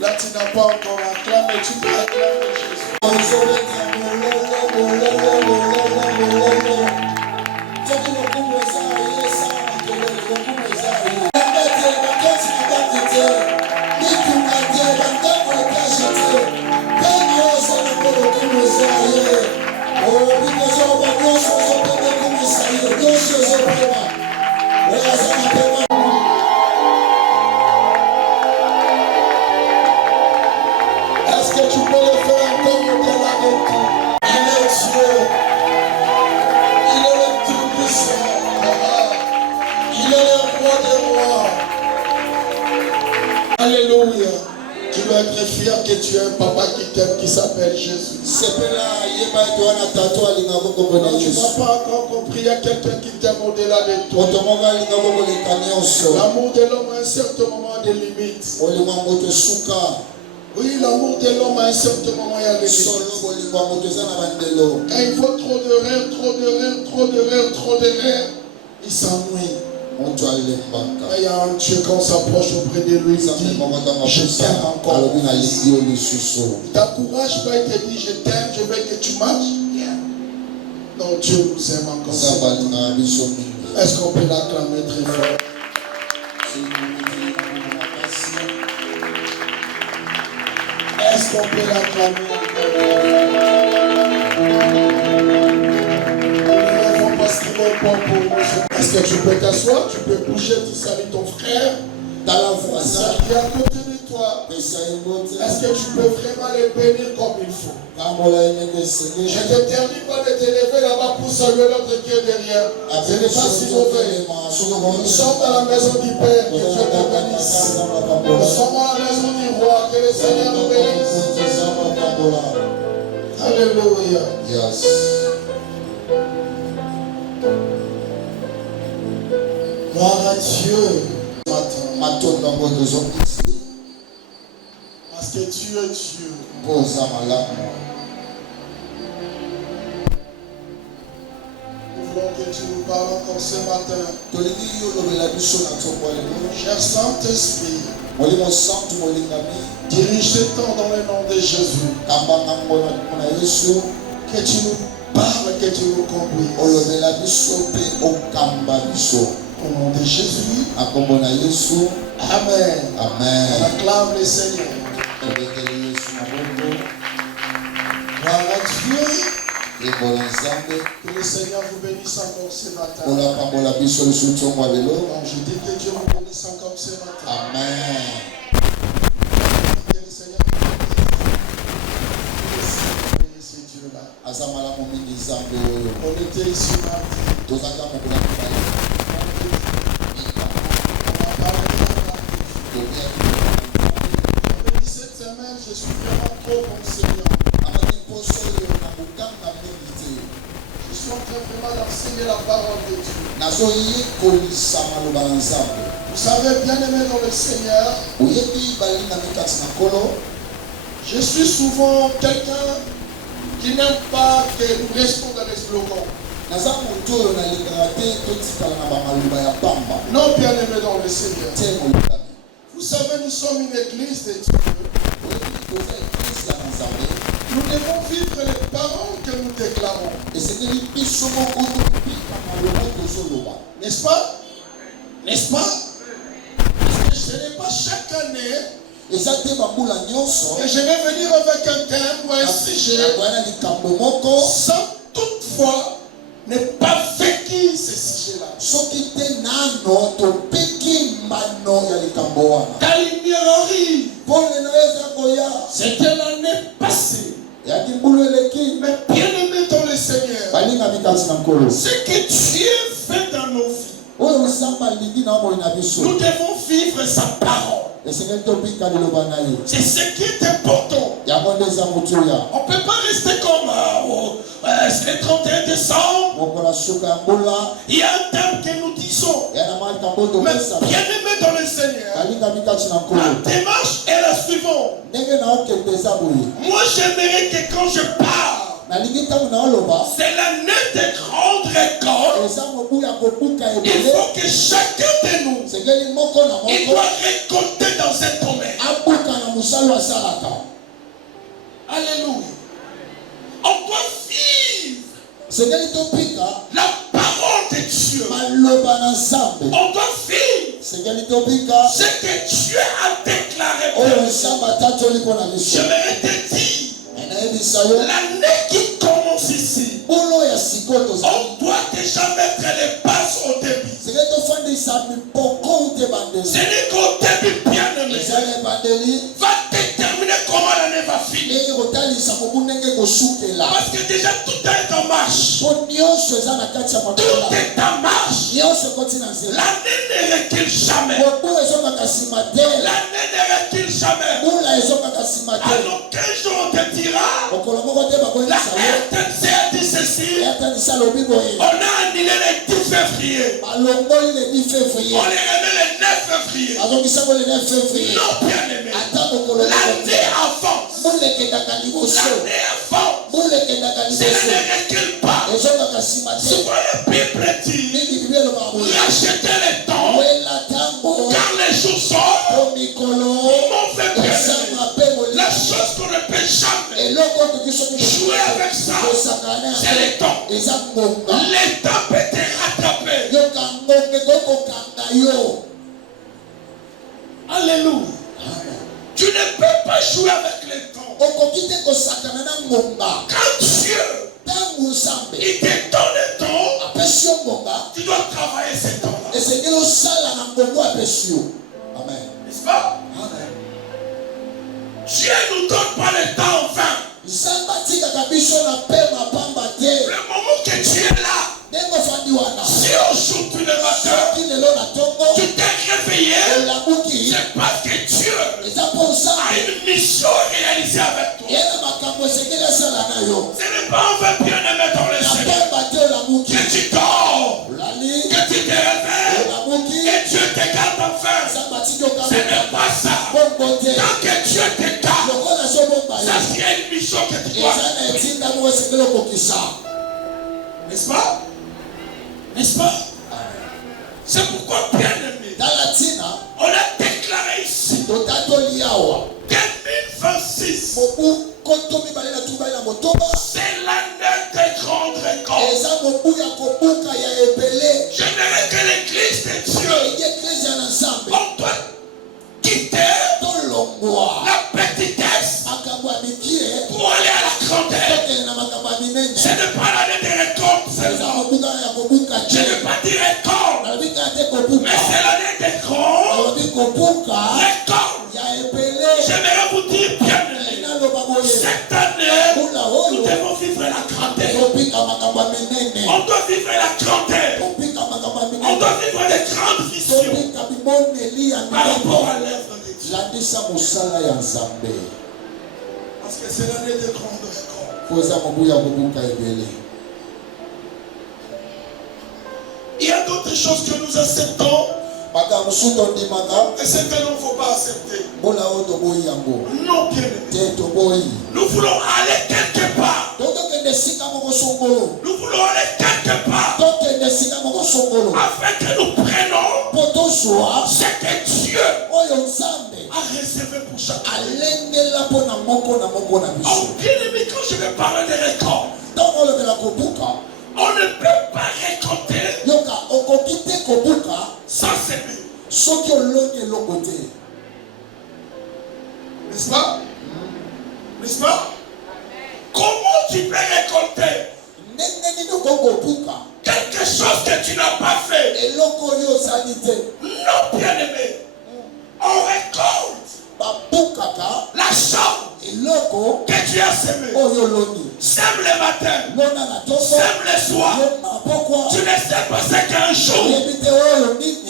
Là, tu n'as pas encore acclamé, tu peux acclamer Jésus. Est-ce que tu peux le faire encore au-delà de tout? Il est Dieu. Il est le Tout-Puissant. Il est le roi des rois. Alléluia. Tu dois être fier que tu as un papa qui t'aime, qui s'appelle Jésus. Tu n'as pas encore compris, il y a quelqu'un qui t'aime au-delà de toi. L'amour de l'homme à un certain moment a des limites. Oui, l'amour de l'homme à un certain moment il y a des limites. Quand il faut trop de rire, trop de rire, trop de rire, trop de rire, il s'ennuie. Il y a un Dieu quand on s'approche auprès de lui, il dit, je t'aime encore. Il t'encourage pas, il te dit, je t'aime, je veux que tu marches. Non, Dieu nous aime encore. Est-ce qu'on peut l'acclamer très fort? Est-ce qu'on peut l'acclamer encore? Nous levons parce qu'il est bon pour nous. Est-ce que tu peux t'asseoir? Tu peux bouger, tu salues ton frère dans la voix qui est à côté de toi. Est-ce que tu peux vraiment les bénir comme il faut? Je ne t'interdis pas de te lever là-bas pour saluer l'autre qui est derrière. Ce n'est pas si mauvais. Nous sommes dans la maison du Père, que Dieu te bénisse. Nous sommes dans la maison du Roi, que le Seigneur nous bénisse. Alléluia. Yes. Gloire à Dieu. Matin. Parce que tu es Dieu. Posa malamu. Nous voulons que tu nous parles encore ce matin. Cher Saint-Esprit, dirige ce temps dans le nom de Jésus. Que tu nous parles, que tu nous conduises. Au nom de Jésus. Amen. Amen. On acclame le Seigneur. Gloire à Dieu. Que le Seigneur vous bénisse encore ce matin. Donc, je dis que Dieu vous bénisse encore ce matin. Amen. Que le Seigneur vous bénisse ce Dieu-là. On était ici mardi. On a parlé de la cette semaine, je suis vraiment trop enseignant. Je suis en train vraiment d'enseigner la parole de Dieu. Vous savez, bien aimé dans le Seigneur, je suis souvent quelqu'un qui n'aime pas que nous restons dans les slogans. Non, bien aimé dans le Seigneur. Vous savez, nous sommes une église de Dieu. Nous devons vivre les paroles que nous déclarons. N'est-ce pas? N'est-ce pas? Parce que ce n'est pas chaque année que je vais venir avec un thème ou un sujet sans toutefois ne pas vécu ce sujet-là. Calimierie, c'était l'année passée. Mais bien aimé dans le Seigneur, ce que Dieu fait dans nos vies, nous devons vivre sa parole. C'est ce qui est important. On ne peut pas rester comme c'est le 31 décembre. Il y a un thème que nous disons. Mais bien aimé dans le Seigneur, la démarche est la suivante. Moi, j'aimerais que quand je parle, c'est l'année des grandes récoltes. Il faut que chacun de nous, il doit récolter dans ce domaine. Alléluia. On doit vivre la parole de Dieu. On doit vivre ce que Dieu a déclaré. J'aimerais te dire, l'année qui commence ici, on doit déjà mettre les bases au début. Ce n'est qu'au début, bien aimé, va déterminer comment l'année va finir. Parce que déjà tout est en marche. Tout est en marche. L'année ne recule jamais. L'année ne recule jamais. Alors qu'un jour on te dira, la RTNC a dit ceci, on a annulé le 10 février. On les remet le 9 février. Non, bien aimé. L'année avance. L'année avance. Cela ne recule pas. Ce que la Bible dit, rachetez le temps, car les jours sortent. Mon frère bien-aimé, la chose qu'on ne peut jamais jouer avec ça, c'est le temps. Le temps peut te rattraper. Alléluia. Tu ne peux pas jouer avec le temps. Quand Dieu il te donne le temps, tu dois travailler ce temps-là. Amen. N'est-ce pas? Amen. Dieu ne nous donne pas le temps en vain. Le moment que tu es là, si aujourd'hui le matin, tu t'es réveillé, c'est parce que Dieu a une mission réalisée avec toi. Ce n'est pas on veut bien aimer dans le Seigneur. Que tu dors, que tu te réveilles, et Dieu te garde enfin. Ce n'est pas ça. Tant que Dieu te garde, ça c'est une mission que tu dois faire. N'est-ce pas? N'est-ce pas? C'est pourquoi, bien aimé, on a déclaré ici 2026. C'est l'année des grandes récoltes. J'aimerais que l'église de Dieu, on doit quitter la petitesse pour aller à la grandeur. Ce n'est pas l'année des récoltes seulement. Je ne vais pas dire récolte, mais c'est l'année des grandes récoltes. J'aimerais vous dire bien, cette année, nous devons vivre la grandeur. On doit vivre la grandeur. On doit vivre des grandes visions par rapport à l'œuvre de Dieu. Parce que c'est l'année des grandes récoltes. Il y a d'autres choses que nous acceptons et c'est que nous ne faut pas accepter. Non, bien aimé. Nous voulons aller quelque part. Nous voulons aller quelque part. Afin que nous prenons ce que Dieu a réservé pour chacun. Oh, bien aimé, quand je vais parler des récoltes, on ne peut pas récolter sans s'aimer. N'est-ce pas? N'est-ce pas? Comment tu peux récolter quelque chose que tu n'as pas fait? Non, bien aimé. On récolte la chambre que tu as semé. Sème le matin, sème le soir. Tu ne sais pas ce qu'un jour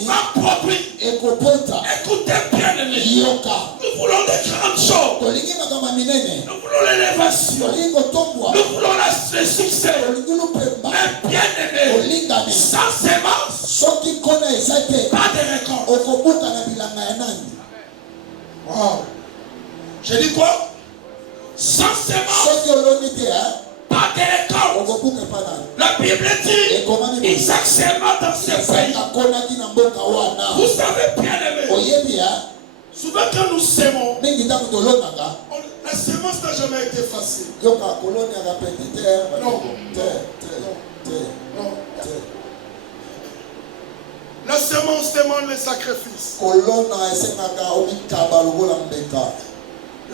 va produire. Écoutez bien aimé. Nous voulons des grandes choses. Nous voulons l'élévation. Nous voulons le succès. Mais bien aimé, sans sémence, pas de récolte. Wow. J'ai dit quoi? Sans sémence, pas de récolte. La Bible dit Isaac sèma dans ce pays. Vous savez bien aimé, souvent quand nous sémons, la sémence n'a jamais été facile. Non. La sémence demande les sacrifices.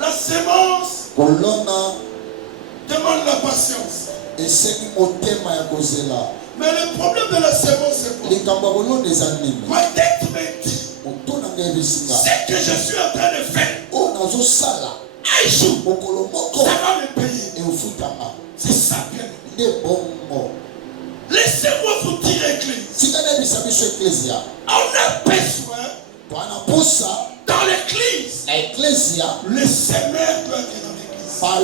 La sémence demande la patience. Mais le problème de la sémence, c'est quoi? Ma tête me dit, ce que je suis en train de faire, un jour, ça va me payer. C'est ça, bien aimé. Laissez-moi vous dire, église, on a besoin dans l'église. Le semeur doit être dans l'église.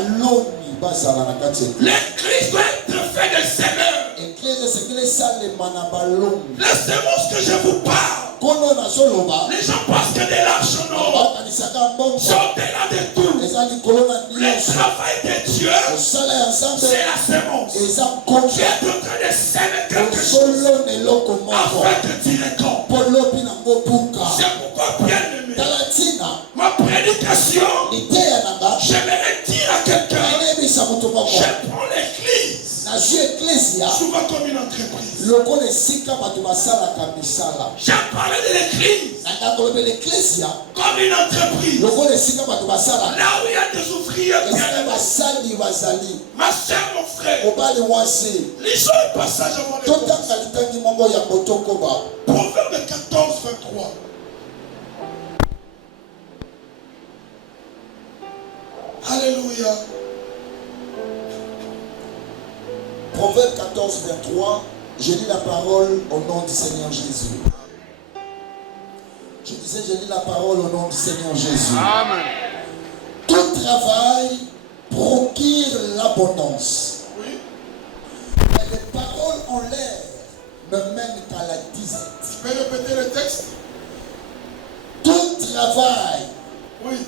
L'église doit être faite de semeurs. La sémence que je vous parle, les gens pensent que de l'argent sont là de tout. Le travail de Dieu, c'est la sémence. Tu es en train de semer quelque chose afin que tu récoltes. C'est pourquoi, bien aimé, ma prédication, j'aimerais dire à quelqu'un, je prends l'église souvent comme une entreprise. J'ai parlé de l'église comme une entreprise. Là où il y a des ouvriers bien aimés. Ma soeur, mon frère, lisons le passage avant les Proverbe 14, 23. Alléluia. Proverbe 14, 23. Je lis la parole au nom du Seigneur Jésus. Je disais, je lis la parole au nom du Seigneur Jésus. Amen. Tout travail procure procure l'abondance. Oui. Mais les paroles en l'air ne mènent qu'à la disette. Tu peux répéter le texte? Tout travail Oui.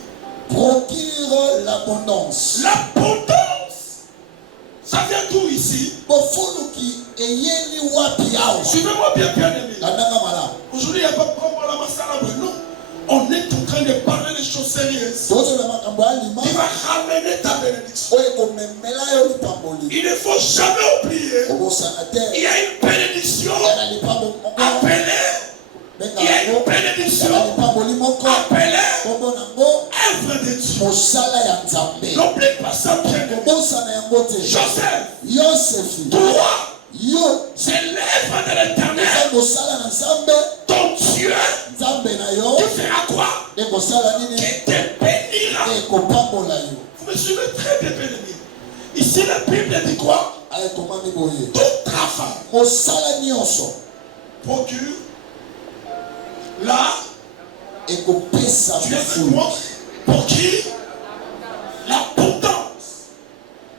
procure l'abondance. L'abondance, ça vient d'où ici? Suivez-moi bien, bien aimé. Aujourd'hui, il n'y a pas de problème à la masala. Non. On est en train de parler des choses sérieuses. Il va ramener ta bénédiction. Il ne faut jamais oublier. Il y a une bénédiction appelée. Il y a une bénédiction appelée œuvre de Dieu. N'oublie pas ça, bien aimé. Joseph, toi, c'est l'œuvre de l'Éternel. Ton Dieu, tu feras quoi? Qui te bénira. Vous me suivez très bien, bien aimé. Ici, la Bible dit quoi? Tout travail procure là. Tu es avec moi? Pour qui? L'abondance.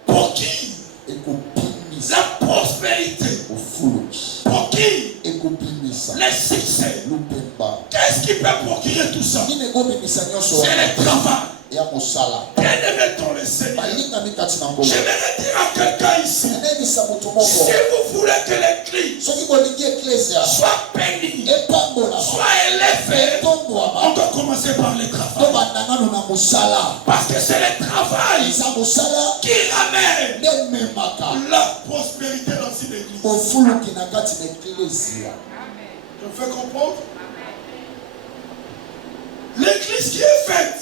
Pour qui? La prospérité. Pour qui? Le succès. Qu'est-ce qui peut procurer tout ça? C'est le travail. Bien-aimé dans le Seigneur, j'aimerais dire à quelqu'un ici, si vous voulez que l'Église soit bénie, soit élevée, on doit commencer par le travail. Parce que c'est le travail qui ramène la prospérité dans une église. Je me fais comprendre? L'église qui est faite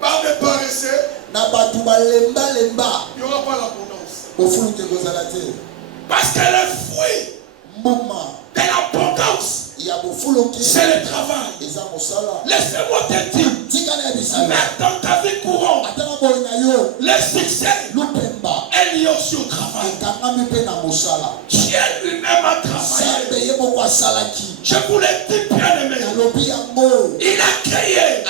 par des paresseux, il n'y aura pas l'abondance. Parce que le fruit de l'abondance, c'est le travail. Laissez-moi te dire, même dans ta vie courante, le succès est lié aussi au travail. Dieu lui-même a travaillé. Je vous l'ai dit, bien aimé. Il a créé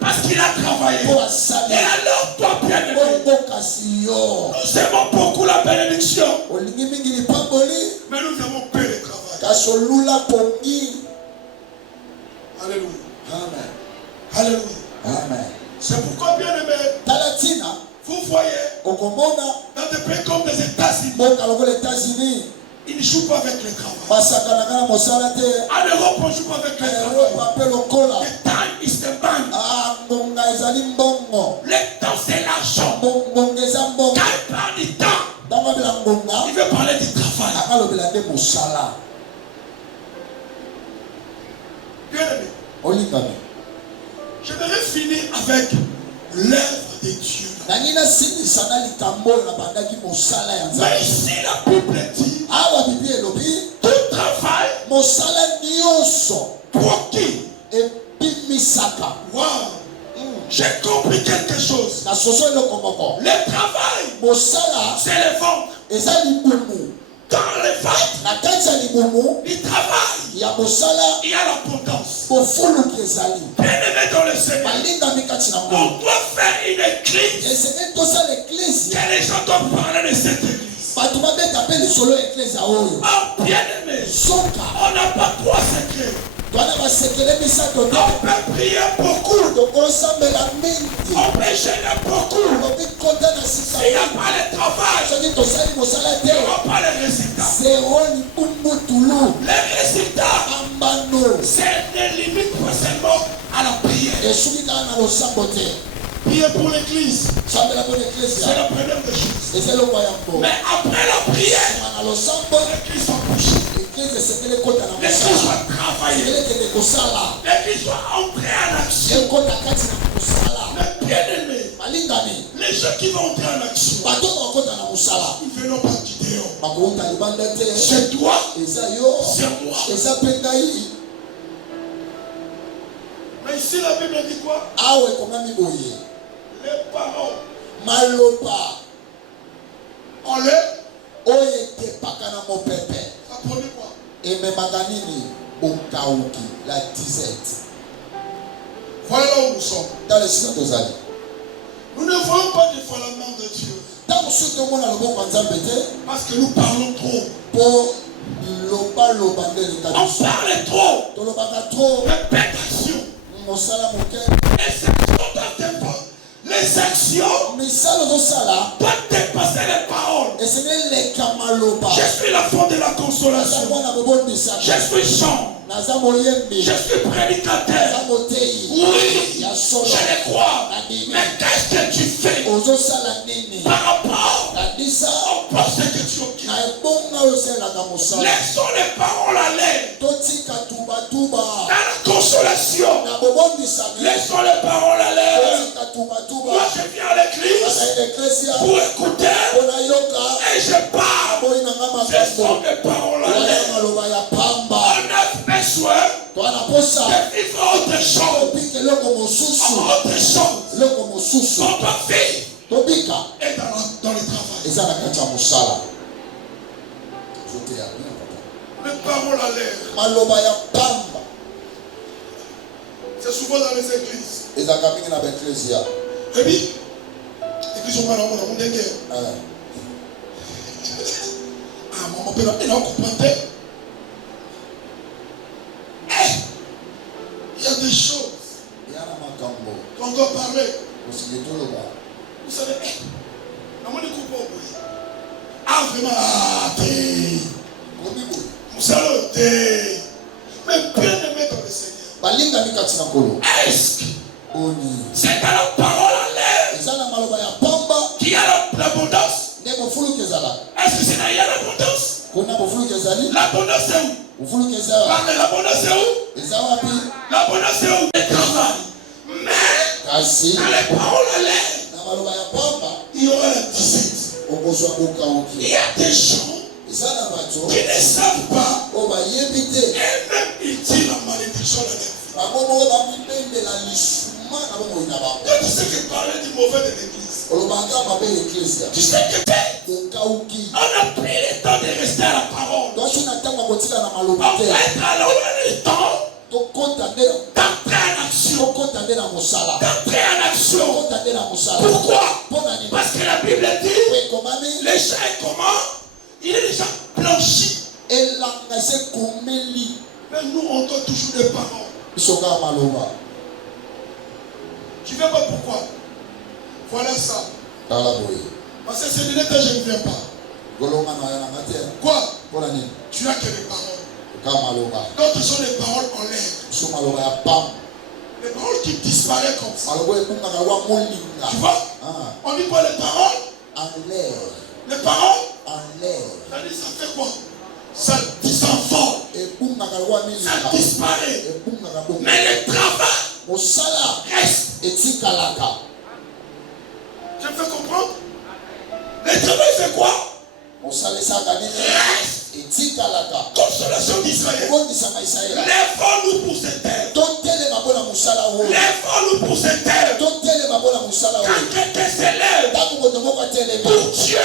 parce qu'il a travaillé. Et alors, toi, bien aimé, nous aimons beaucoup la bénédiction, mais nous avons peur du travail. Alléluia. Amen. Alléluia. Amen. C'est pourquoi, bien aimé, vous voyez, dans des pays comme les États-Unis, ils ne jouent pas avec le travail. En Europe, on ne joue pas avec le travail. The time is the man. Le temps, c'est l'argent. Quand il parle du temps, il veut parler du travail. Bien aimé, j'aimerais finir avec l'œuvre de Dieu. Mais ici, la Bible dit tout travail pour qui? Wow. J'ai compris quelque chose. Le travail, c'est le ventre. Dans le ventre, il travaille. Il y a l'abondance. Bien aimé dans le Seigneur, on doit faire une église que les gens doivent parler de cette église. Oh, bien aimé, on n'a pas trois secrets. On peut prier beaucoup. On peut gêner beaucoup. S'il n'y a pas le travail, il n'y aura pas les résultats. Les résultats, c'est ne limite pas seulement à la prière. Prier pour l'église, c'est la première des choses. Mais après la prière, l'église va bouger. L'église va travailler. L'église va entrer en action. Mais bien aimé, les gens qui vont entrer en action, ils ne veulent pas quitter. C'est toi, c'est moi. Mais ici la Bible dit quoi? Les paroles. On les. Ça produit quoi? La disette. Voilà là où nous sommes. Dans le signe. Nous ne voyons pas des fois la main de Dieu. Parce que nous parlons trop. On parle trop. Répétition. Les actions doivent dépasser les paroles. Je suis la fond de la consolation. Je suis chant. Je suis prédicateur. Oui, je le crois. Mais qu'est-ce que tu fais par rapport au poste que tu occupes? Laissons les paroles aller. Dans la consolation, laissons les paroles aller. Moi, je viens à l'église pour écouter et je parle. Laissons les paroles aller. On a besoin de vivre autre chose. Autre chose. Notre vie est dans le travail. Les paroles à l'air. C'est souvent dans les églises. Et puis, l'église, on va dans mon dégueu. Ah, maman, il a compris. Il y a des choses qu'on doit parler. Vous savez, ah vraiment, vous savez, mais bien aimé dans le Seigneur. Est-ce que c'est dans la parole en l'air qu'il y a l'abondance? Est-ce que c'est dans l'abondance? L'abondance c'est où? Parlez, l'abondance c'est où? L'abondance c'est où? Le travail. Mais dans les paroles en l'air, il y aura la disette. Il y a des gens qui ne savent pas et même ils tirent la malédiction de leur vie. Tu sais que parler du mauvais de l'église. Tu sais que on a pris le temps de rester à la parole. On va être alors le temps d'entrer en action. D'entrer en action. Pourquoi? Parce que la Bible dit le champ est comment? Il est déjà blanchi. Mais nous on doit toujours des paroles. Tu ne sais pas pourquoi? Voilà ça. Parce que c'est de l'état, je ne viens pas. Quoi? Tu n'as que les paroles. D'autres sont les paroles en l'air. Les paroles qui disparaissent comme ça. Tu vois? On dit quoi les paroles? En l'air. Les paroles? En l'air. Ça fait quoi? Ça s'envole. Ça disparaît. Mais le travail reste. Je me fais comprendre? Le travail c'est quoi? Reste. Consolation d'Israël. Lève-nous pour cette terre. Lève-nous pour cette terre. Quand quelqu'un s'élève pour Dieu,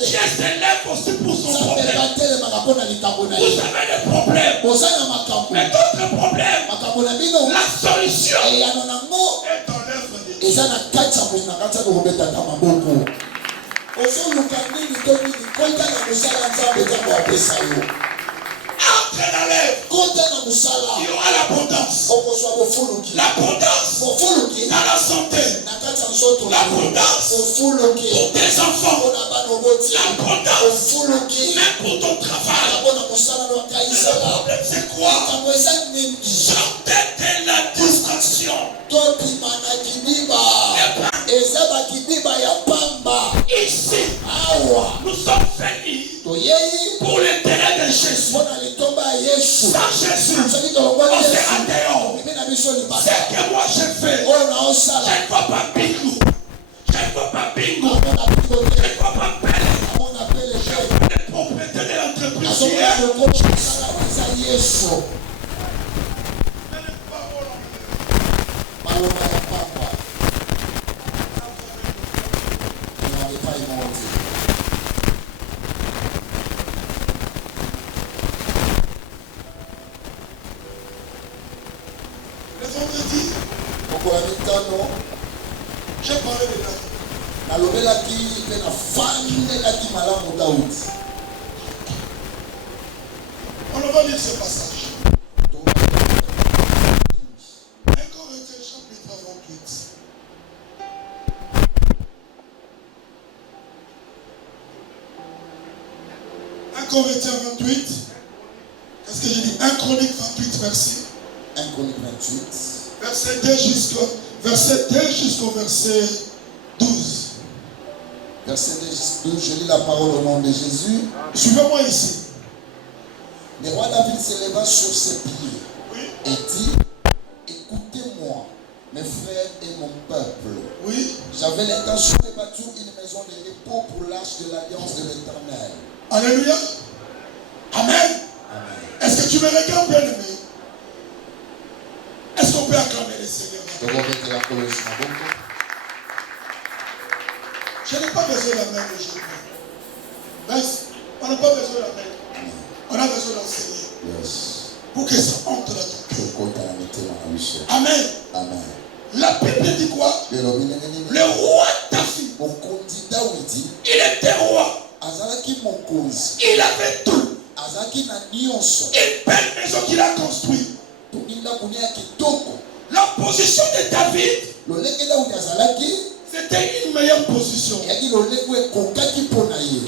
Dieu s'élève aussi pour son problème. Vous avez des problèmes. Mais d'autres problèmes, la solution est dans l'œuvre de Dieu. Entre dans l'œuvre, il y aura l'abondance. L'abondance dans la santé. L'abondance pour tes enfants. L'abondance même pour ton travail. Le problème c'est quoi? Sortez de la distraction. Ici, nous sommes venus pour l'intérêt de Jésus. Sans Jésus, on sera dehors. C'est que moi je fais. Je ne vois pas bingo. Je ne vois pas bingo. Je ne vois pas pelle. Je fais des propriétés de l'entreprise. Je j'ai parlé de David. On va lire ce passage. 1 Corinthiens chapitre 28. Corinthiens 28. Qu'est-ce que j'ai dit? 1 Chronique 28, merci. 1 Chronique 28. Verset 2 jusqu'au verset 12. Verset 2 jusqu'au 12, je lis la parole au nom de Jésus. Suivez-moi ici. Le roi David s'éleva sur ses pieds, oui, et dit, écoutez-moi, mes frères et mon peuple. Oui. J'avais l'intention de bâtir une maison de repos pour l'arche de l'alliance de l'Éternel. Alléluia. Amen. Amen. Est-ce que tu me regardes, bien aimé? Est-ce qu'on peut acclamer le Seigneur? Je n'ai pas besoin de la main aujourd'hui. Mais on n'a pas besoin de la main. On a besoin d'enseigner. Yes. Pour que ça entre dans ton cœur. Amen. Amen. La Bible dit quoi? Le roi David, il était roi. Il avait tout. Une belle maison qu'il a construite. La position de David, c'était une meilleure position. Il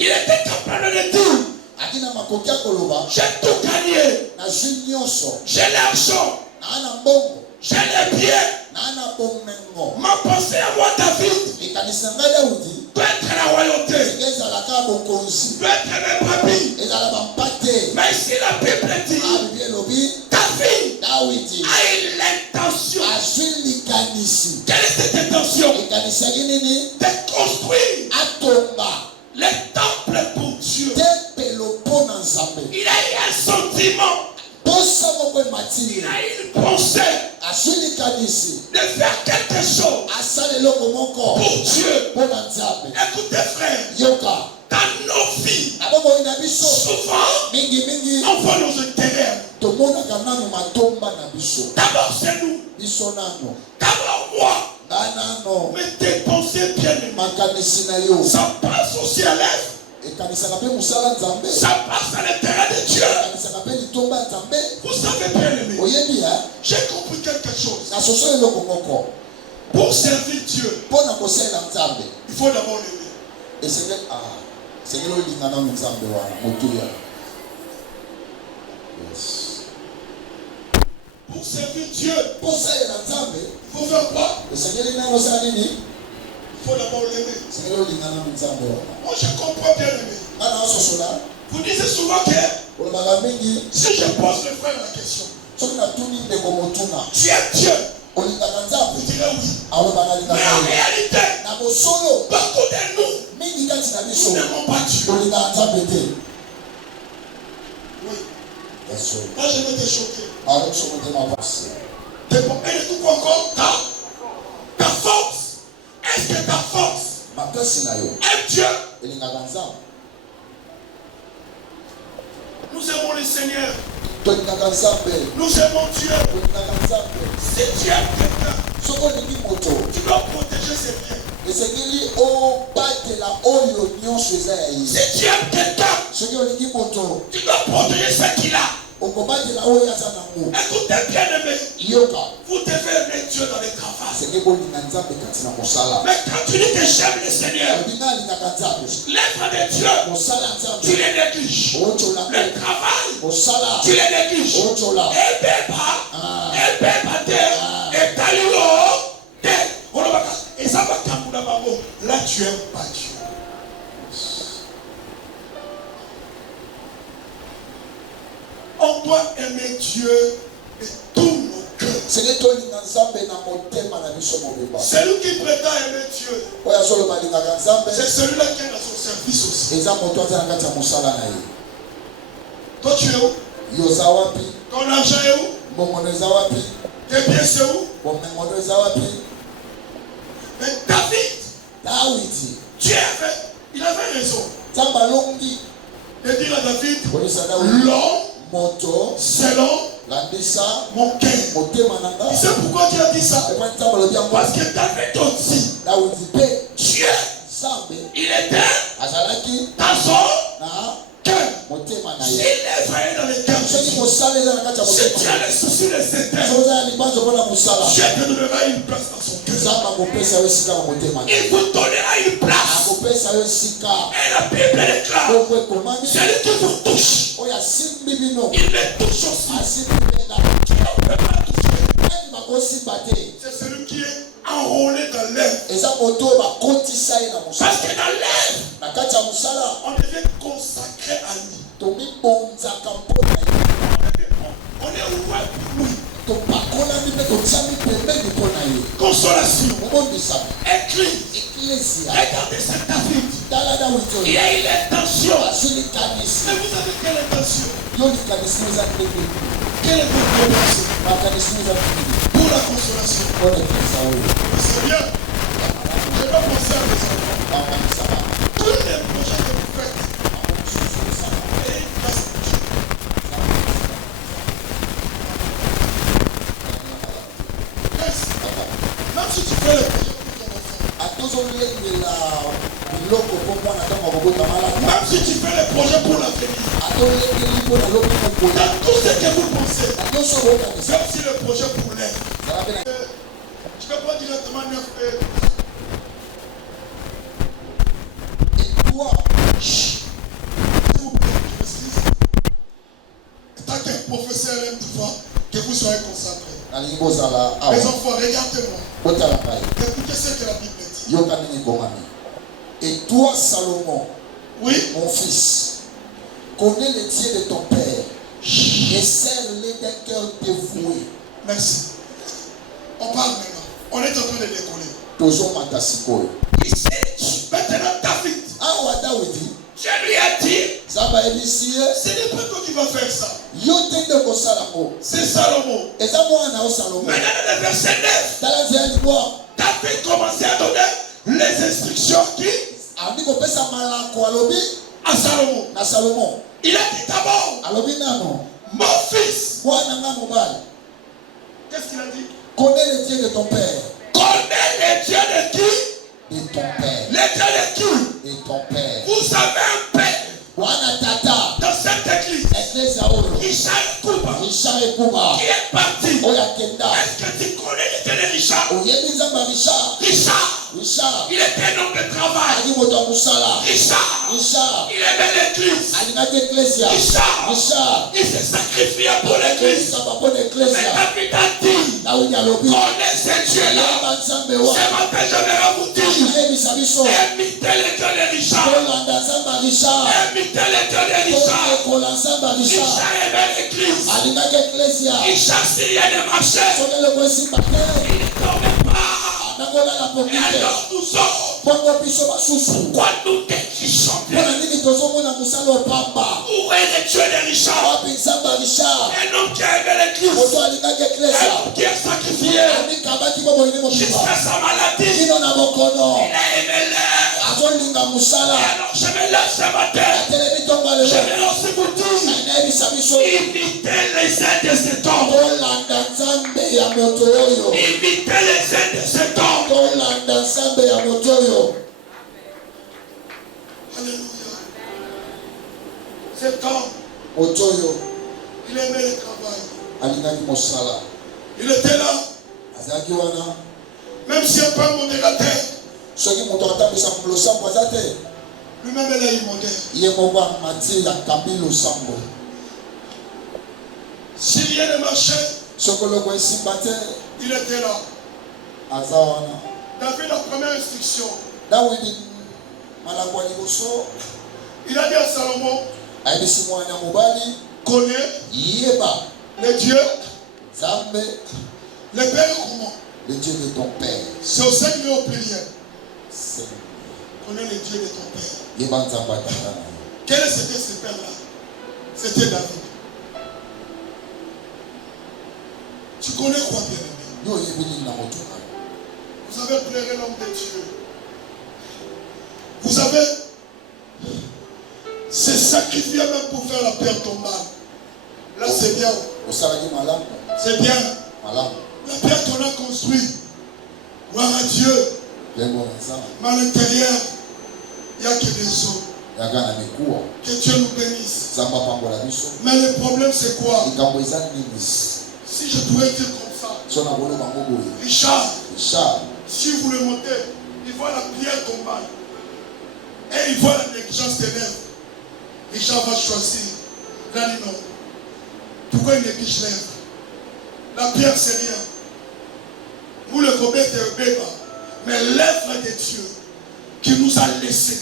était capable de dire, j'ai tout gagné. J'ai l'argent. J'ai les biens. Ma pensée à moi, David, peut être la royauté, peut être mes brebis. Mais ici la Bible dit, David a eu l'intention. Quelle est cette intention? De construire les temples pour Dieu. Il a eu un sentiment. Il a eu une pensée de faire quelque chose pour Dieu. Écoutez frère, dans nos vies, souvent on voit nos intérêts. D'abord c'est nous. D'abord moi. Mais tes pensées bien aimées, ça passe aussi à l'est. Ça passe à l'intérieur de Dieu. Vous savez bien aimé, j'ai compris quelque chose. Pour servir Dieu, il faut d'abord l'aimer. Pour servir Dieu, il faut faire quoi? Il faut d'abord l'aimer. Moi je comprends bien aimé. Vous disiez souvent que si je pose le frère la question, tu aimes Dieu? Vous direz oui. Mais en réalité, beaucoup de nous n'aimons pas Dieu. Oui. Là je vais te choquer. Et tout encore, ta force. Est-ce que ta force aime Dieu? Nous aimons le Seigneur. Nous aimons Dieu. Si tu aimes quelqu'un, tu dois protéger ses biens. Si tu aimes quelqu'un, tu dois protéger ce qu'il a. Écoutez bien aimé, vous devez aimer Dieu dans le travail. Mais quand tu dis que j'aime le Seigneur, l'œuvre de Dieu, tu les négliges. Le travail, tu les négliges. Et ça va là tu aimes pas Dieu. On doit aimer Dieu de tout nos cœurs. Celui qui prétend aimer Dieu, c'est celui-là qui est dans son service aussi. Toi tu es où? Ton argent est où? Tes biens c'est où? Mais David, il avait raison de dire à David, l'homme selon mon cœur. Tu sais pourquoi tu as dit ça? Parce que David aussi Dieu, il était dans son cœur. S'il est vrai dans le cœur de Dieu, si tu as le souci de cet Dieu te donnera une place dans son cœur. Il vous donnera une place. Et la Bible déclare, celui qui vous touche, il me touche aussi. On ne peut pas toucher. C'est celui qui est enrôlé dans l'œuvre. Parce que dans l'œuvre, on devient consacré à lui. On est ouvert pour lui. Consolation. Écrit. Regardez cette David. Il a une intention. Mais vous avez quelle intention? Quelle est votre intention? Pour la consolation. C'est bien. Je vais penser à mes enfants. Tous les projets que vous faites. Et une place pour Dieu. Même si tu fais le projet pour ton enfant. Même si tu fais les projets pour l'avenir. Dans tout ce que vous pensez. Même si le projet pour l'air. Je ne peux pas directement 9 et toi, s'il vous plaît, je m'excuse. Tant qu'un professeur aime de voir que vous soyez concentrés. Les enfants, regardez-moi. Écoutez ce que la Bible dit. Et toi, Salomon, oui, mon fils, connais les dieux de ton père et serre-les d'un cœur dévoué. Merci. On parle maintenant. On est en train de décoller. Ici, maintenant David. Je lui ai dit, ce n'est pas toi qui vas faire ça. C'est Salomon. Maintenant, dans le verset 9, David commençait à donner les instructions qui à Salomon. Il a dit d'abord, mon fils. Qu'est-ce qu'il a dit? Connais les dieux de ton père. Connais les dieux de qui? De ton père. Les dieux de qui? De ton père. Vous avez un père dans cette église. Richard Kuba. Qui est parti. Est-ce que tu connais les dieux de Richard? Richard, il était un homme de travail. Richard, il aimait l'église. Richard, il s'est sacrifié pour l'église. Mais David a dit, connais ces dieux-là. Ce matin, je vais vous dire, imitez les dieux de Richard. Imitez les dieux de Richard. Richard aimait l'église. Richard, s'il y a des marchés, il ne dormait pas. Et alors nous sommes. Pourquoi nous décrichons bien? Où est le Dieu de Richard? Un homme qui a aimé l'église. Un homme qui a sacrifié jusqu'à sa maladie. Il a aimé l'air. Alors je me lève ce matin. Je vais aussi vous dire, imitez les aides de cet homme. Imitez les aides de cet homme. Alléluia. Cet homme, il aimait le travail. Il était là. Même si un peu modérateur. Lui-même est là, il modère. S'il y a des marchés, il était là. David, la première instruction, il a dit à Salomon, connais les dieux, les pères comment? Les dieux de ton père. C'est au Seigneur au pluriel. Connais les dieux de ton père. Quel était ce père-là? C'était David. Tu connais quoi, bien-aimé? Vous avez pleuré l'homme de Dieu. Vous avez se sacrifié même pour faire la pierre tombale. Là, c'est bien. C'est bien. La pierre qu'on a construite. Gloire à Dieu. bien bon ensemble. Mais à l'intérieur, il n'y a que des eaux. Il y a gana mikuwa. Que Dieu nous bénisse. Zamba pambola biso. Mais le problème c'est quoi? Ikambo ezali nimis. Si je pourrais dire comme ça, Sona bolo bangobo. Richard, Richard, si vous le montez, il voit la prière tomber. Et il voit la négligence des lèvres. Richard va choisir. Là, il dit non. Pourquoi il néglige lèvres? La pierre, c'est rien. Vous le commettez un bébé. Mais l'œuvre de Dieu qui nous a laissés,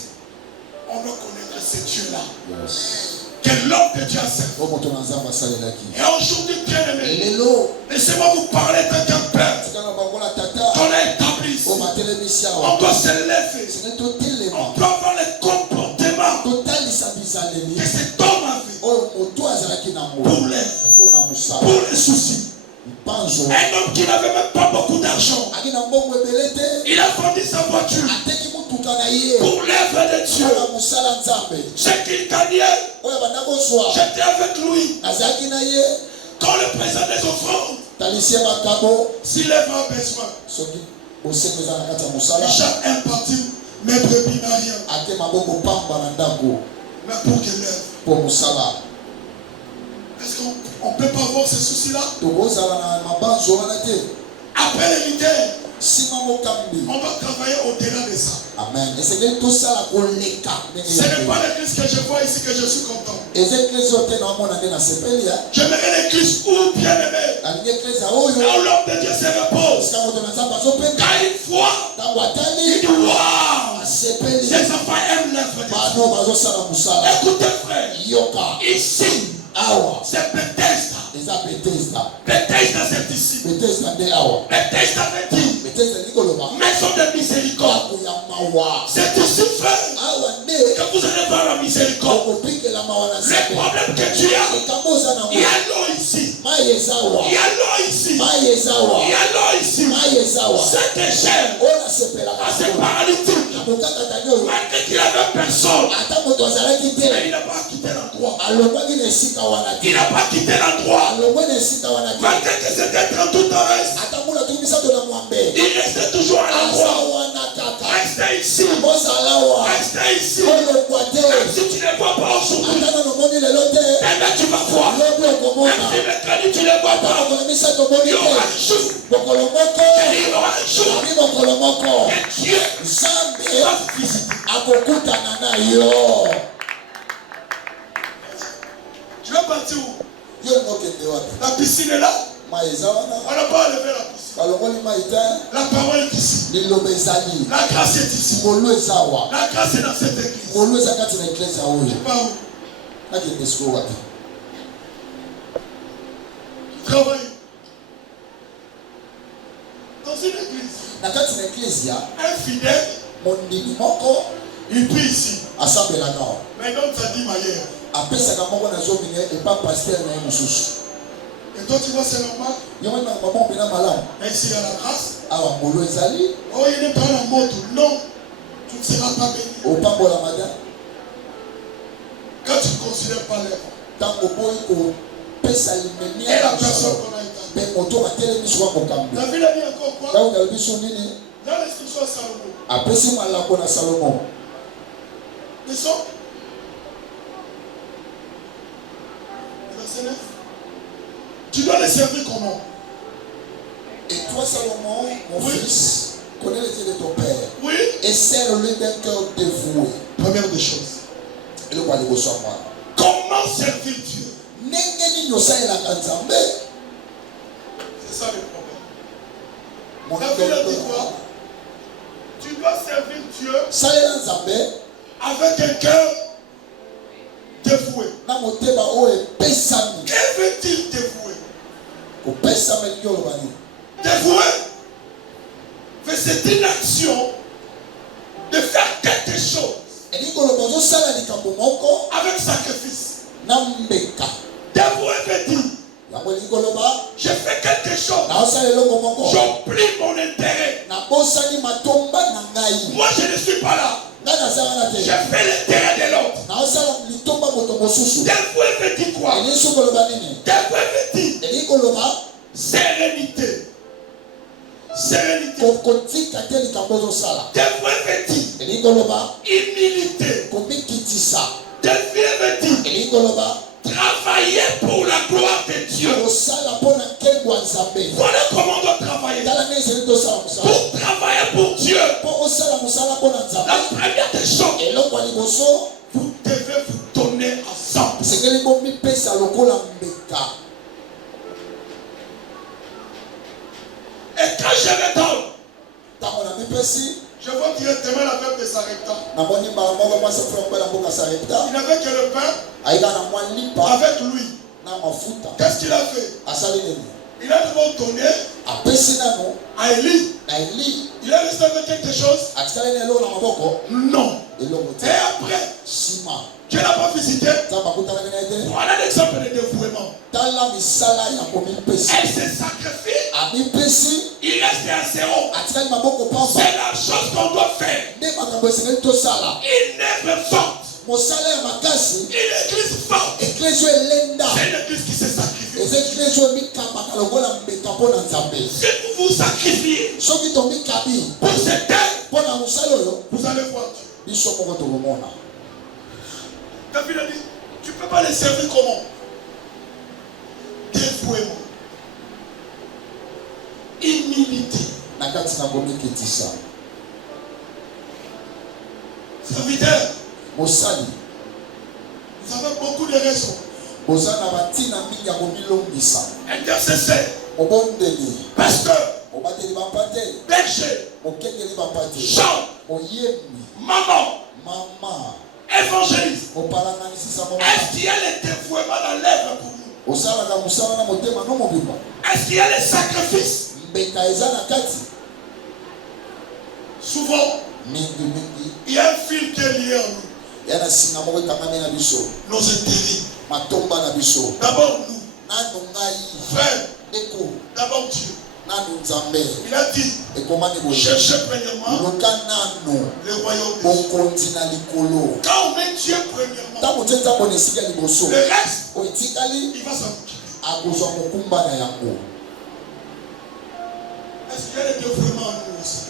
on doit connaître ce Dieu-là. yes. Que l'homme de Dieu a servi. Omoto na nzamba salelaki. Et aujourd'hui, bien aimé, Lelo, laissez-moi vous parler d'un père tikana bangola tata. qu'on a établi ici. O matele misiawa. On doit se lever. C'est totelema. On doit avoir le comportement Total isabizaleli. que cet homme avait Oyo moto azalaki nango. pour les, Pona musala. pour les soucis. Panzo. Un homme qui n'avait même pas beaucoup d'argent. Akina mbongo ebelete. Il a vendu sa voiture Ateki mutuka na ye. pour l'œuvre de Dieu. Pona musala nzambe. Ce qu'il gagnait, Oyo bandako zwa. j'étais avec lui. Azalaki na ye. Quand le président des offrandes, Talisie makabo. s'il avait besoin, Soki bosengo eza na kati ya musala. Richard impartit mes brebis n'a rien. Ate maboko pamba na ndako. Mais pour que l'œuvre. Po musala. Est-ce qu'on ne peut pas voir ces soucis-là? Tokozala na mabanzo wana te. Après l'unité, Sima mokambi. on doit travailler au-delà de ça. Amen. Esengeli tosala koleka. Ce n'est pas l'église que je vois ici que je suis content. Eza eklesi oyo te na omona nde na sepeli ya. J'aimerais l'église où, bien aimé, Alingi eklesi oyo. là où l'homme de Dieu se repose. Esika moto na nzambe azopenda. Quand il voit, Ntango il atali. dit waouh, Asepeli. ces enfants aiment l'œuvre de Bano bazosala musala. Dieu. Écoutez, frère, Yoka. ici, Awa. c'est Bethesda. Eza Bethesda. Bethesda, c'est ici. Bethesda nde awa. Bethesda veut dire Bethesda likoloba. maison de miséricorde. Ndako ya mawa. C'est ici, frère, Awa nde. que vous allez voir la miséricorde. Okopikela mawa na Le nzambe. problème que tu as, Likambo oza na il y ngo. a l'eau ici. Mai eza awa. Il y a l'eau ici. Mai eza awa. Il y a l'eau ici. Mai eza awa. C'est déchets Oyo nasepelaka à ces sikoyo. paralytiques. Mokakatani oyo. Malgré qu'il avait personne, Ata moto azalaki mais te. il n'a pas quitté l'endroit. Alongwaki na esika wana te. Il n'a pas quitté l'endroit. Alongwe na esika wana te. Malgré que c'était 32 ans, Ata mona tuki misato na mwambe. il restait toujours à Aza l'endroit. wana kaka. Restez ici. Ozala wa. Restez ici. Olongwa te. Même si tu ne vois pas aujourd'hui, Ata na nomoni lelo te. demain tu vas voir. Lobi Même okomona. si mercredi tu ne vois Ata pas, mokolo misato omoni il y aura te. un jour. Mokolo moko. Il y aura un jour. Abi mokolo moko. Et Dieu Nzambe va te visiter. akokutana na yo. Tu vas partir où? Yo ngokende wapi? La piscine est là. Mai eza wana. On n'a pas enlevé la piscine. Balongoli mai te. La parole est ici. Liloba ezali. La grâce est ici. Ngolu eza wa. La grâce est dans cette église. Ngolu eza kati na eklesi ya oyo. Pas où? Nakende siko wapi? Tu travailles dans une église. Na kati na eklesi ya Un fidèle, mondimi moko il prie ici. asambelaka. Mais donc ça dit ailleurs. Apesaka moko na zobine epa pasteur na ye mosusu. Et toi tu vois c'est normal. Yango na mama mpena malamu. Mais s'il y a la grâce, Awa ngolu ezali. oh il n'est pas la moto. Non, tu ne seras pas béni. Opambola mada. Quand tu ne considères pas l'œuvre. Tango boyi kopesa limemia Et la ya personne mosala. qu'on a établie. Mpe moto atelemi swa mokambi. La Bible a dit encore quoi? Daudi alobi so nini? Dans l'instruction de Salomon. Apesi malako na Salomo. Ils sont. Verset 9. Tu dois les servir comment? Et toi Salomon, mon Oui. fils, connais les dieux de ton père Oui. et sers-le d'un cœur dévoué. Première des choses. Et le roi de Bosso moi. Comment servir Dieu? Ndenge nini osalelaka Nzambe? C'est ça le problème. Mon La Bible a dit docteur, quoi? Tu dois servir Dieu salela Nzambe avec un cœur dévoué. na motema oyo epesami. Que veut-il dévouer? Kopesama elingi oloba nini? Dévouer, c'est une action de faire quelque chose Elingi koloba ozosala likambo moko avec sacrifice. na mbeka. Dévouer veut dire, Yango elingi koloba je fais quelque chose, naosala eloko moko j'oublie mon intérêt. nabosani matomba na ngai. Moi je ne suis pas là, Ngai naza wana je te. fais l'intérêt de l'autre. Naosala litomba moto mosusu. Dévouer veut dire quoi? Elingi so koloba nini? Dévouer veut dire Elingi koloba sérénité. sérénité. Dévoué veut dire humilité. Défier veut dire travailler pour la gloire de Dieu. Voilà comment on doit travailler. Pour travailler pour Dieu. La première des choses, vous devez vous donner à 100%. Et quand je vais dans, je vois directement la fête de Sarepta. Il n'avait que le pain avec lui. Qu'est-ce qu'il a fait? Il a d'abord donné à Élie. Il a resté avec quelque chose? Non. Et après, Dieu n'a pas visité. Voilà l'exemple de dévouement. Elle se sacrifie. Il reste à zéro. C'est la chose qu'on doit faire. Une œuvre forte. Une église forte. C'est une église qui se sacrifie. Si vous vous sacrifiez pour cette œuvre, vous allez voir Dieu. David a dit, tu ne peux pas les servir comment? Dévouement. Humilité. Serviteur. Vous avez beaucoup de raisons. Intercesseur. Pasteur. Berger. Jean. Maman. Évangéliste. Est-ce qu'il y a le dévouement dans l'œuvre pour nous? Est-ce qu'il y a le sacrifice? Souvent, il y a un fil qui est lié en nous. Nos intérêts. D'abord nous. Frère. D'abord Dieu. Il a dit, cherchez premièrement le royaume de Dieu. Quand on met Dieu premièrement, le reste, il va s'occuper. Est-ce qu'il y a des dévouements en nous aussi?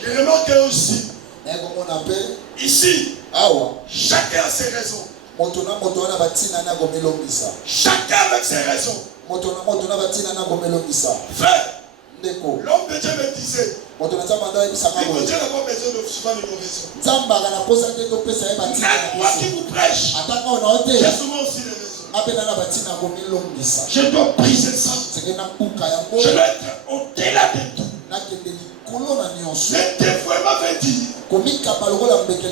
J'ai remarqué aussi, ici, chacun a ses raisons. Chacun avec ses raisons. Frère, l'homme de Dieu me disait, Dieu n'a pas besoin de souvent de nos raisons. Même moi qui vous prêche, j'ai souvent aussi les raisons. Je dois briser ça. Je dois être au-delà de tout. Le dévouement veut dire,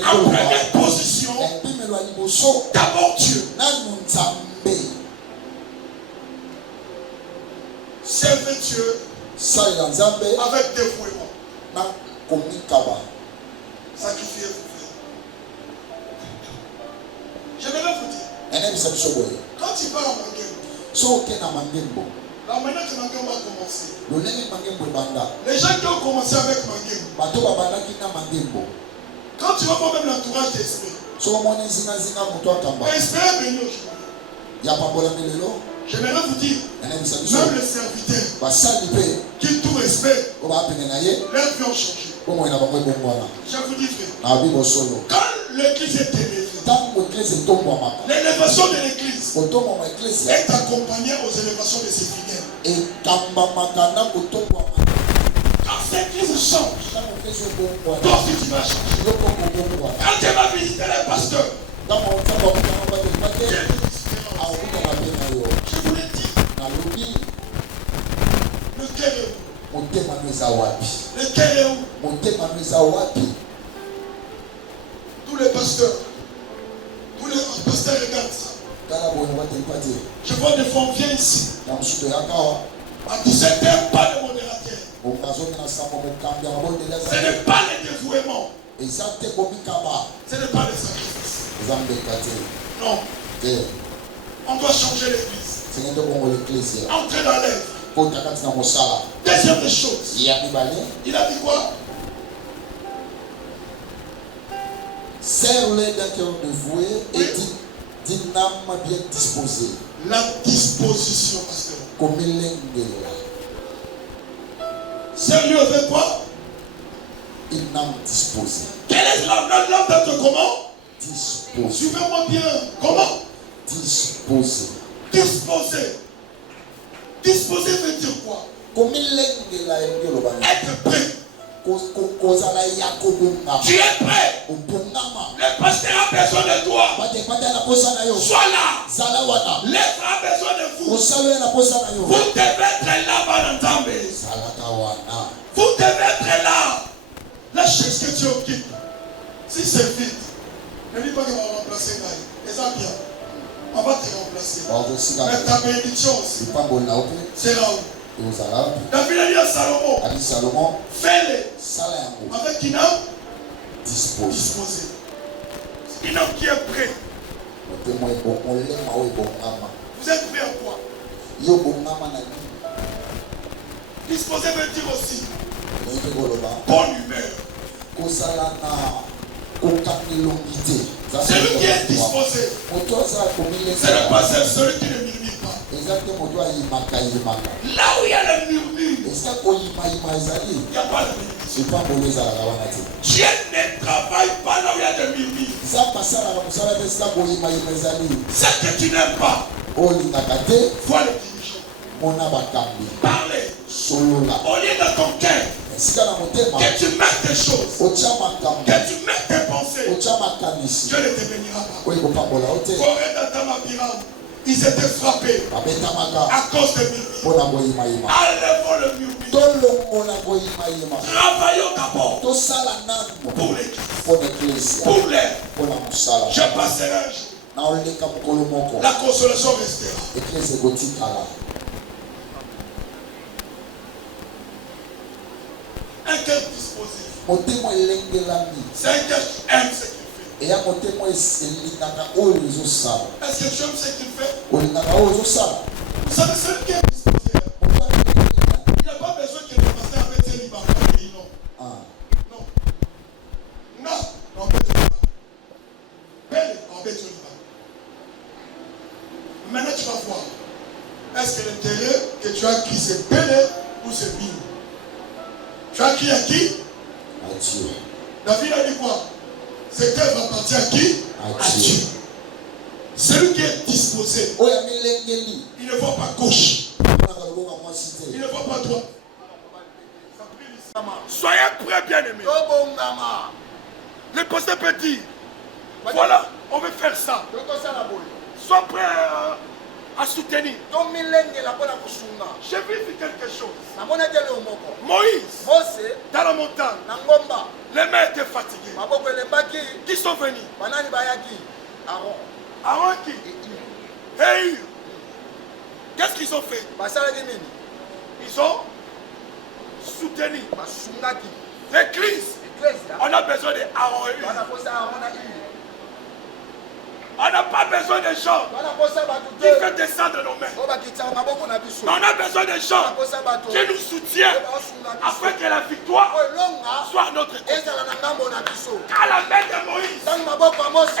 en première position, d'abord Dieu. Servez Dieu avec dévouement. Sacrifiez-vous. J'aimerais vous dire, quand tu pars à Mangembo, la manière que Mangembo a commencé, les gens qui ont commencé avec Mangembo, quand tu vas voir même l'entourage d'Esprit, Esprit est venu aujourd'hui. J'aimerais vous dire, même les serviteurs qui tout respect, leurs vies ont changé. Je vous dis frère, quand l'église est élevée, l'élévation de l'église est accompagnée aux élévations de ses fidèles. Quand cette église change, toi aussi tu vas changer. Quand tu vas visiter les pasteurs, je vous l'ai dit, lequel est où? Lequel est où? Tous les pasteurs regardent ça. Je vois des femmes viennent ici. À 17h, pas de modérateur. Ce n'est pas le dévouement. Ce n'est pas le sacrifice. Non. On doit changer l'église. Entrer dans l'œuvre. Deuxième des choses. Il a dit quoi? Serre-les d'un cœur dévoué et d'une âme bien disposée. La disposition, pasteur. Sérieux avec quoi? Une âme disposée. Quelle est l'âme d'être comment? Disposée. Suivez-moi bien. Comment? Disposée. Disposé. Disposé veut dire quoi? Être prêt. Tu es prêt. Le pasteur a besoin de toi. Sois là. L'être a besoin de vous. Vous devez être là, Banantambe. Vous devez être là. La chaise que tu occupes, si c'est vite, ne dis pas qu'on va remplacer là. Et ça bien. On va te remplacer. Mais ta bénédiction aussi. C'est là où. David a dit à Salomon, fais-le avec une âme disposée. Une âme qui est prête. Vous êtes prêt à quoi? Disposé veut dire aussi bonne humeur. Celui qui est disposé, ce n'est pas celui qui ne murmure pas. Là où il y a le murmure, il n'y a pas le bénédiction. Dieu ne travaille pas là où il y a le murmure. Ce que tu n'aimes pas, vois le dirigeant. Parlez. Au lieu de ton cœur, que tu mettes tes choses, que tu mettes tes pensées, Dieu ne te bénira pas. Ils étaient frappés à cause de murmures. Enlevons le murmure. Travaillons d'abord pour l'église, pour l'air. Je passerai un jour. La consolation restera. Un cœur disposé. C'est un cœur qui aime ce qu'il fait. Est-ce que tu aimes ce qu'il fait? Vous savez, celui qui est disposé, il n'a pas besoin que le pasteur mette ses livres en famille, non. Non. Non, on met tout le livre. Belle, on met tout le livre. Maintenant, tu vas voir. Est-ce que l'intérêt que tu as écrit, c'est Belle ou c'est Bille? Tu as crié à qui? À Dieu. David a dit quoi? Cette œuvre appartient à qui? À Dieu. Celui qui est disposé, il ne voit pas gauche, il ne voit pas droite. Soyez prêts, bien-aimés. Le pasteur peut dire, voilà, on veut faire ça. Sois prêt à soutenir. J'ai vu quelque chose. Moïse, dans la montagne, les mains étaient fatiguées. Qui sont venus? Aaron qui? Et Hur. Qu'est-ce qu'ils ont fait? Ils ont soutenu. L'église, on a besoin d'Aaron et Hur. On n'a pas besoin de gens qui font descendre nos mains. Mais on a besoin de gens qui nous soutiennent afin que la victoire soit notre côté. Quand la main de Moïse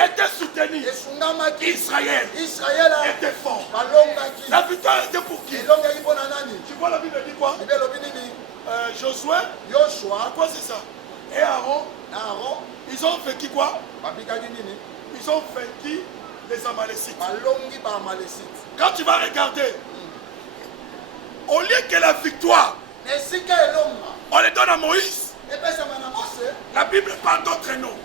était soutenue, Israël était fort. La victoire était pour qui? Tu vois, la Bible dit quoi? Josué, quoi c'est ça? Et Aaron, ils ont vaincu quoi? Ils ont vaincu les Amalécites. Quand tu vas regarder, au lieu que la victoire, on les donne à Moïse, la Bible parle d'autres noms.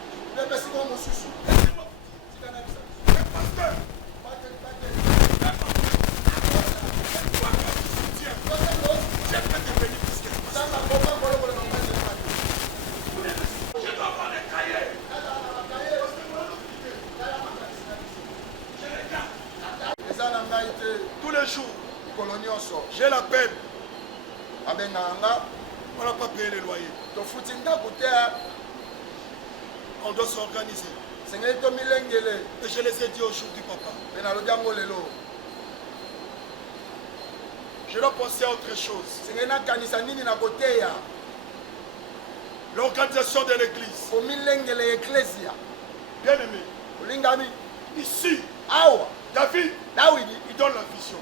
Tous les jours, j'ai la peine. On n'a pas payé les loyers. On doit s'organiser. Et je les ai dit aujourd'hui, papa. Je dois penser à autre chose. L'organisation de l'église. Bien aimé. Ici, David, il donne la vision.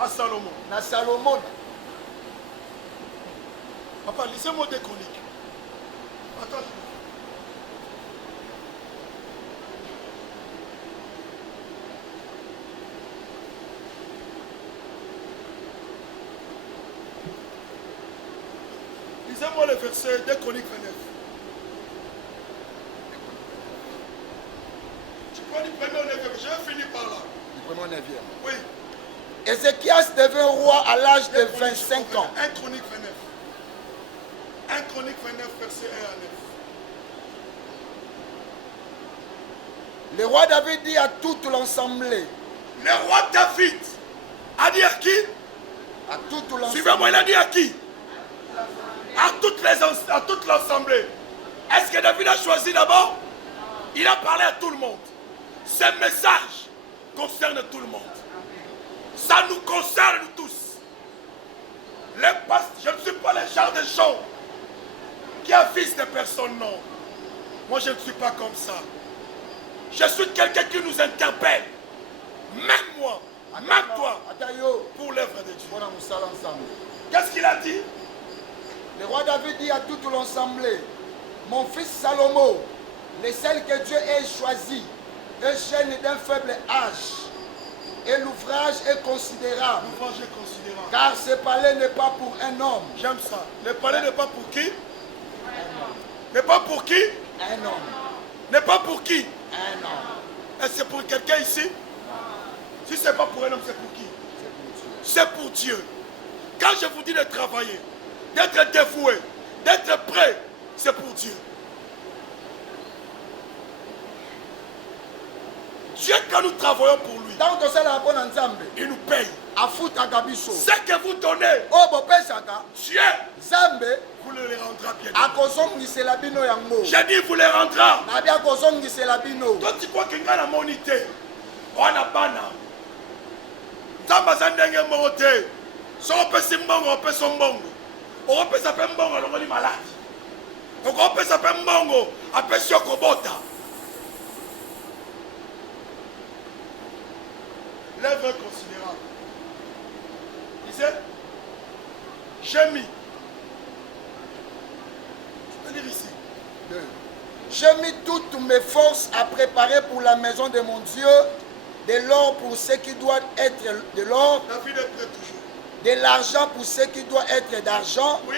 À Salomon. Na Salomon. Papa, lisez-moi des chroniques. Attends. Lisez-moi le verset des chroniques 29. Tu prends du premier au 9e. Je vais finir par là. Du premier au 9e. Oui. Ézéchias devint roi à l'âge de 25 ans. 1 Chronique 29. 1 Chronique 29, verset 1 à 9. Le roi David dit à toute l'assemblée. Le roi David a dit à qui? À toute l'assemblée. Suivez-moi, il a dit à qui? À toute l'assemblée. Est-ce que David a choisi d'abord? Il a parlé à tout le monde. Ce message concerne tout le monde. Ça nous concerne tous. Je ne suis pas le genre de gens qui affichent des personnes, non. Moi, je ne suis pas comme ça. Je suis quelqu'un qui nous interpelle. Même moi, même toi, pour l'œuvre de Dieu. Qu'est-ce qu'il a dit? Le roi David dit à toute l'assemblée, mon fils Salomon, le seul que Dieu ait choisi, est jeune d'un faible âge, et l'ouvrage est considérable. L'ouvrage est considérable. Car ce palais n'est pas pour un homme. J'aime ça. Le palais n'est pas pour qui? N'est pas pour qui? Un homme. N'est pas pour qui? Un homme. Est-ce que c'est pour quelqu'un ici? Si ce n'est pas pour un homme, c'est pour qui? C'est pour Dieu. Quand je vous dis de travailler, d'être dévoué, d'être prêt, c'est pour Dieu. Dieu, quand nous travaillons pour lui, il nous paye. Ce que vous donnez, Dieu vous le rendra bien. J'ai dit, vous le rendra. Toi, tu crois qu'il y a la monité. On a bana. Zamba zandenge mote. So pe simbongo pe sombongo. O pe sa pe mbongo lo ngoli maladi. O pe sa pe mbongo ape sioko bota. L'œuvre considérable. Disait, j'ai mis. Je peux dire ici. J'ai mis toutes mes forces à préparer pour la maison de mon Dieu de l'or pour ce qui doit être de l'or, David est prêt toujours. de l'argent pour ce qui doit être d'argent, Oui.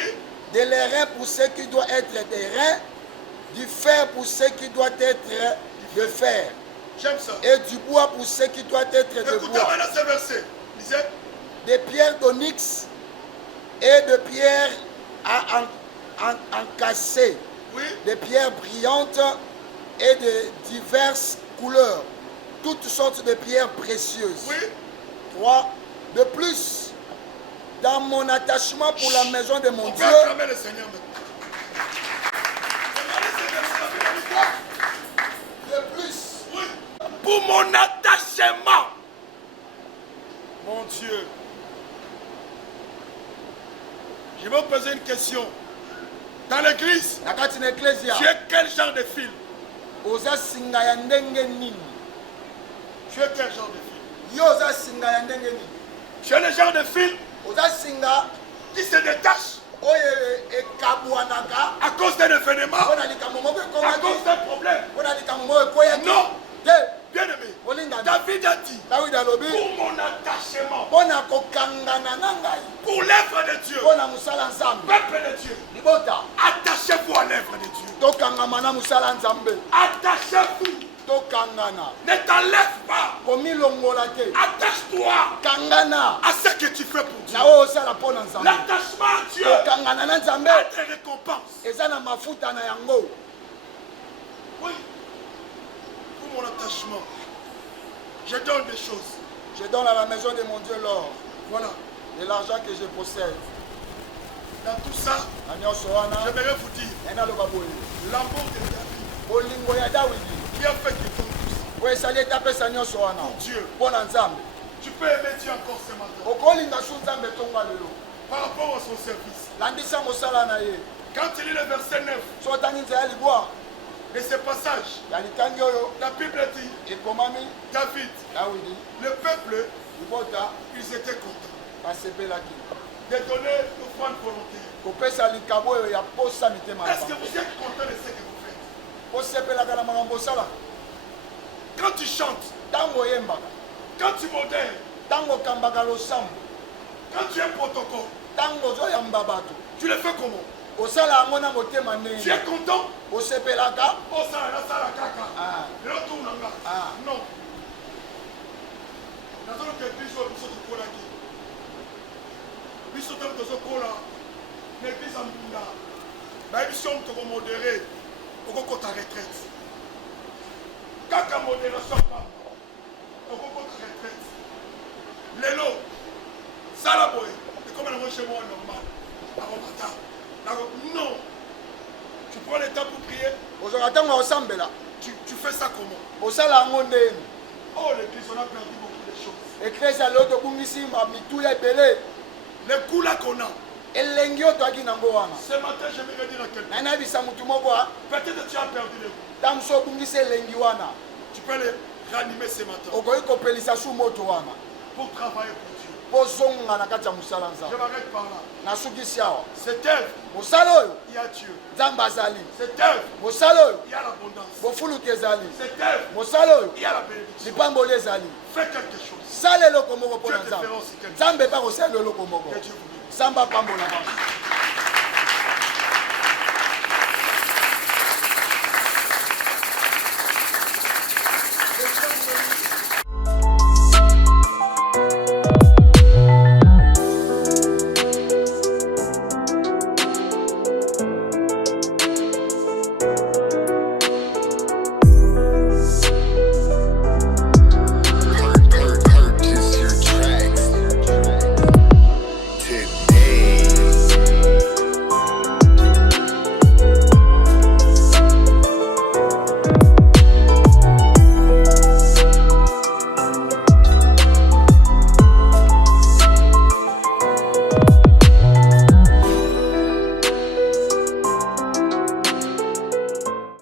de l'airain pour ce qui doit être des reins, du fer pour ce qui doit être de fer, J'aime ça. et du bois pour ce qui doit être de Écoutez bois, maintenant ce verset. Lisez. des pierres d'onyx et de pierres à encassées, Oui. des pierres brillantes et de diverses couleurs, toutes sortes de pierres précieuses. Oui. 3. De plus, dans mon attachement pour la maison de mon On peut Dieu, acclamer le Seigneur maintenant. Regardez ce verset, la Bible dit quoi? de plus, Oui. Pour mon attachement. Mon Dieu. Je vais vous poser une question. Dans l'église, na kati na ecclesia, tu es quel genre de fille? oza singa ya ndenge nini? Tu es quel genre de fille? Yo oza singa ya ndenge nini? Tu es le genre de fille Oza singa qui se détache oyo ekabwanaka à cause d'un événement, mpona likambo moko à ekomaki, cause d'un problème. mpona likambo moko ekoyaki. Non, Te, bien-aimé. olingami, David a dit, Dawidi alobi pour mon attachement, mpona kokangana na ngai, pour l'œuvre de Dieu, mpona mosala nzambe, peuple de Dieu, libota attachez-vous à l'œuvre de Dieu. tokangama na mosala nzambe, Attachez-vous. tokangana Ne t'enlève pas. komilongola te, Attache-toi kangana à ce que tu fais pour Dieu. na oyo osala mpona nzambe. L'attachement à Dieu Kokangana na nzambe a des récompenses. eza na mafuta na yango. Oui. Pour mon attachement, je donne des choses. Je donne à la maison de mon Dieu l'or Voilà. et l'argent que je possède. Dans tout ça, Na nyonso wana j'aimerais vous dire enaloba boye l'amour de David bolingo ya Dawidi qui a fait qu'ils font tous. po esali etapesa nyonso wana Dieu, mpona nzambe. tu peux aimer Dieu encore ce matin Okolinga su nzambe tonga lelo, par rapport à son service. landisa mosala na ye. Quand tu lis le verset 9 So otangi nzela ya libwa de ce passage, ya likangi oyo la Bible dit, ekomami David, Dawidi le peuple Ils étaient contents de donner l'offrande volontaire. Est-ce que vous êtes content de ce que vous faites? Quand tu chantes, quand tu modèles, quand tu es protocole, tu le fais comment? Tu es content? Non. L'église en Bunda, l'émission te modéré, au coco ta retraite. Quand ta modération pas, au coco ta retraite. Lélo, Salaboy, c'est comme un chez moi normal. Non. Tu prends le temps pour prier. Tu fais ça comment? Oh, l'église, on a perdu beaucoup de choses. Les coups là qu'on a. Ce matin, je vais dire à quelqu'un. Peut-être tu as perdu les coups. Tu peux les ranimer ce matin. Pour travailler pour Dieu. Je m'arrête par là. Cette œuvre, il y a Dieu. Cette œuvre, il y a l'abondance. Cette œuvre, il y a la bénédiction. Fais quelque chose. Dieu te fera aussi quelque chose. Que Dieu vous bénisse.